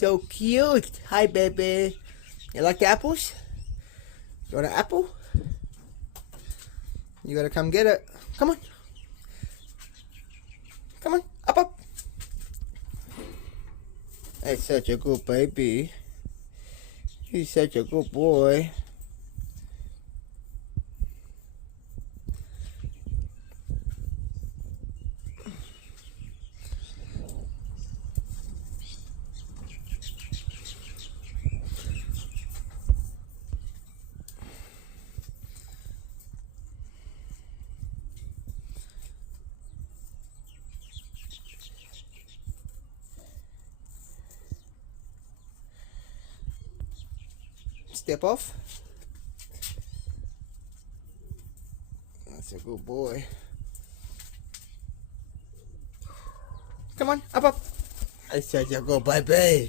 so cute. Hi, baby. You like the apples? You want an apple? You gotta come get it. Come on. Come on. Up. That's such a good baby. He's such a good boy. Step off. That's a good boy. Come on, up. That's such a good baby.